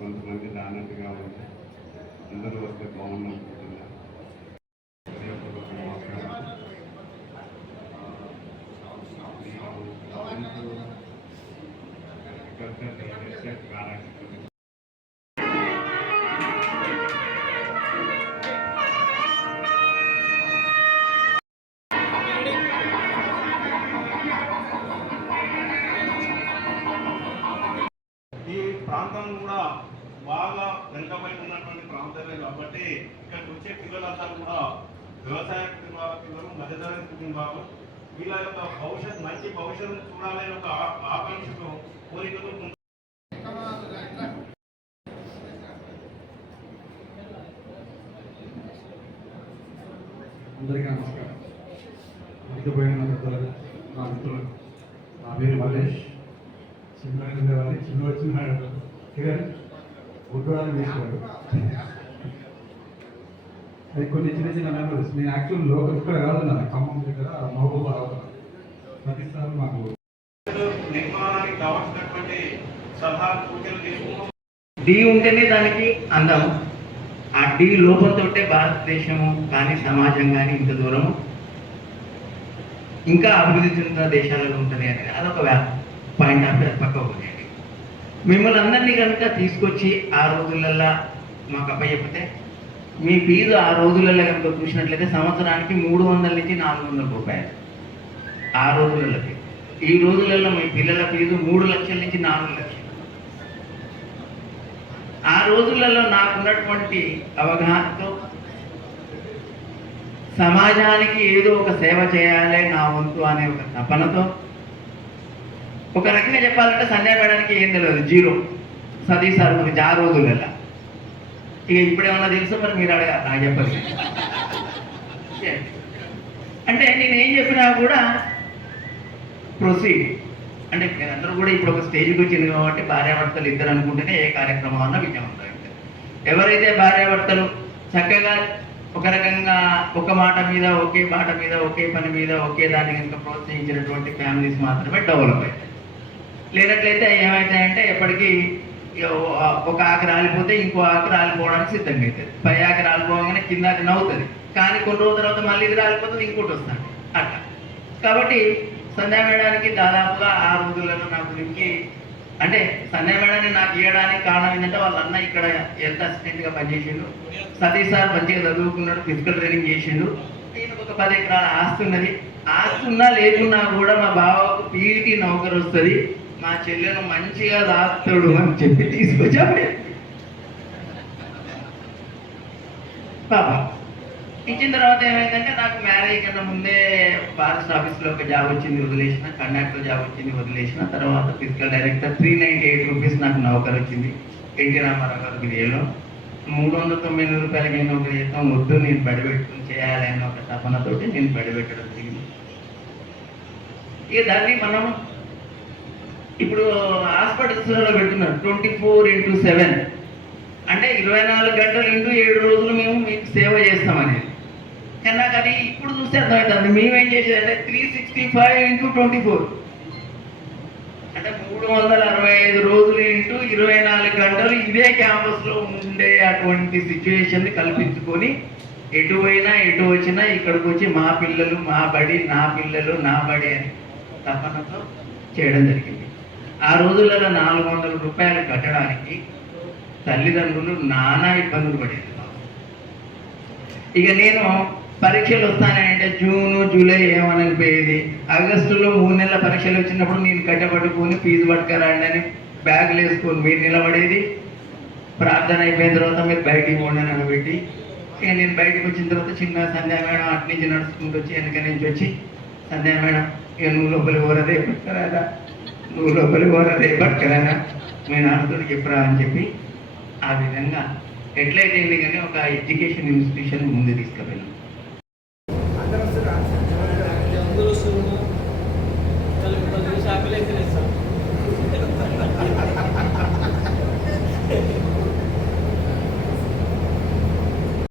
కొంతమంది రానట్టుగా ఉంది అందరూ వస్తే బాగుంది అనుకుంటున్నా ప్రాంతం కూడా బాగా వెనుకబడి ఉన్నటువంటి ప్రాంతమే కాబట్టి ఇక్కడికి వచ్చే పిల్లలంతా కూడా వ్యవసాయ కుటుంబాల పిల్లలు మధ్యతరగతి కుటుంబాలు వీళ్ళ యొక్క భవిష్యత్ మంచి భవిష్యత్తు చూడాలనే ఒక ఆకాంక్షతో కోరికతో అందరికీ నమస్కారం. అడిగిపోయిన పెద్దలకు నా మిత్రులు నా పేరు మల్లేష్. చిన్న ఉండేవాళ్ళు చిన్న వేసేవాడు అది కొన్ని చిన్న చిన్న మెమరీస్ నేను యాక్చువల్ లోకల్ ఇక్కడ కాదు నా ఖమ్మం దగ్గర మహబూబ్ అవుతున్నాను ప్రతిసారి మాకు. నిర్మాణానికి కావాల్సినటువంటి సలహాలు సూచనలు తీసుకుంటూ. డి ఉంటేనే దానికి అందం. ఆ డి లోపంతో భారతదేశము కానీ సమాజం కానీ ఇంత దూరము. ఇంకా అభివృద్ధి చెందుతున్న దేశాలలో ఉంటుంది అని అదొక పాయింట్ ఆఫ్ పక్క ఉంది మిమ్మల్ని అందరినీ కనుక తీసుకొచ్చి ఆ రోజులల్లా మాకు అప్పచెప్పితే మీ ఫీజు ఆ రోజులలో కనుక చూసినట్లయితే సంవత్సరానికి మూడు వందల నుంచి నాలుగు వందల రూపాయలు. ఆ రోజులలోకి ఈ రోజులలో మీ పిల్లల ఫీజు మూడు లక్షల నుంచి నాలుగు లక్షలు. ఆ రోజులలో నాకున్నటువంటి అవగాహనతో సమాజానికి ఏదో ఒక సేవ చేయాలి నా వంతు అనే ఒక తపనతో ఒక రకంగా చెప్పాలంటే సంజయ్ మేడానికి ఏం తెలియదు. జీరో. సతీ సార్ గురించి ఆ రోజులలో ఇక ఇప్పుడేమన్నా తెలుసు మరి మీరు అడగా నాకు చెప్పాలి అంటే నేను ఏం చెప్పినా కూడా ప్రొసీడ్. అంటే అందరూ కూడా ఇప్పుడు ఒక స్టేజ్కి వచ్చింది కాబట్టి భార్యాభర్తలు ఇద్దరు అనుకుంటేనే ఏ కార్యక్రమం అన్నా విజయవంతం ఎవరైతే భార్యాభర్తలు చక్కగా ఒక రకంగా ఒక మాట మీద ఒకే మాట మీద ఒకే పని మీద ఒకే దాన్ని కనుక ప్రోత్సహించినటువంటి ఫ్యామిలీస్ మాత్రమే డెవలప్ అవుతాయి లేనట్లయితే ఏమవుతాయంటే ఎప్పటికీ ఒక ఆకు రాలిపోతే ఇంకో ఆకు రాలిపోవడానికి సిద్ధంగా అవుతుంది పై ఆకు రాలిపోగానే కింద ఆకు నవ్వుతుంది. కానీ కొన్ని రోజుల తర్వాత మళ్ళీ ఇది రాలిపోతుంది ఇంకోటి వస్తుంది. అట్లా. కాబట్టి సంధ్యా మేడానికి దాదాపుగా ఆ రోజులలో నా గురించి అంటే సంధ్యా మేడాన్ని నాకు ఇవ్వడానికి కారణం ఏంటంటే వాళ్ళ అన్న ఇక్కడ హెల్త్ అసిస్టెంట్గా పనిచేసిండు. సతీష్ సార్ మంచిగా చదువుకున్నాడు ఫిజికల్ ట్రైనింగ్ చేసిండు. నేను ఒక పది ఎకరాల ఆస్తి ఉన్నది. లేకున్నా కూడా మా బావకు పీఈటీ నౌకరు వస్తుంది. మా చెల్లెను మంచిగా దాస్తాడు అని చెప్పి తీసుకొచ్చాడు పాప. ఇచ్చిన తర్వాత ఏమైందంటే నాకు మ్యారేజ్ కన్నా ముందే ఫారెస్ట్ ఆఫీస్లో ఒక జాబ్ వచ్చింది వదిలేసిన కండక్టర్ జాబ్ వచ్చింది వదిలేసిన. తర్వాత physical director three ninety eight rupees నాకు నౌకర్ వచ్చింది. ఎన్టీ రామారావు గారి మూడు వందల తొమ్మిది రూపాయలకి నేను ఒక చేస్తాం వద్దు నేను బడిపెట్టుకుని చేయాలి అన్న ఒక తపనతోటి నేను బడిపెట్టడం జరిగింది. ఇక దాన్ని మనం ఇప్పుడు హాస్పిటల్స్లో పెట్టున్నారు ట్వంటీ ఫోర్ ఇంటూ సెవెన్. అంటే ఇరవై నాలుగు గంటలు ఇంటూ ఏడు రోజులు మేము మీకు సేవ చేస్తామనేది కానీ నాకు అది ఇప్పుడు చూస్తే అర్థమవుతుంది మేమేం చేసేది అంటే three sixty five into twenty four. అంటే మూడు వందల అరవై ఐదు రోజులు ఇంటూ ఇరవై నాలుగు గంటలు ఇదే క్యాంపస్లో ఉండే అటువంటి సిచ్యువేషన్ని కల్పించుకొని ఎటు పోయినా ఎటు వచ్చినా ఇక్కడికి వచ్చి మా పిల్లలు మా బడి నా పిల్లలు నా బడి అని తపనతో చేయడం జరిగింది. ఆ రోజులలో నాలుగు వందల రూపాయలు కట్టడానికి తల్లిదండ్రులు నానా ఇబ్బందులు పడేది ఇక నేను పరీక్షలు వస్తానంటే జూను జూలై ఏమనకపోయేది ఆగస్టులో మూడు నెలల పరీక్షలు వచ్చినప్పుడు నేను కట్టబట్టుకొని ఫీజు పట్టుకరండి అని బ్యాగులు వేసుకొని మీరు నిలబడేది. ప్రార్థన అయిపోయిన తర్వాత మీరు బయటికి పోండి అని పెట్టి ఇక నేను బయటకు వచ్చిన తర్వాత చిన్న సంధ్యా మేడం అటు నుంచి నడుచుకుంటూ వచ్చి వెనక నుంచి వచ్చి సంధ్యా మేడం ఇక నువ్వు లోపలి పోరదే పెట్టరాదా నువ్వు లోపలి పోరదే పట్టుకరాదా మీ నాన్నతో చెప్పరా అని చెప్పి ఆ విధంగా ఎట్లయితే కానీ ఒక ఎడ్యుకేషన్ ఇన్స్టిట్యూషన్ ముందు తీసుకువెళ్ళాం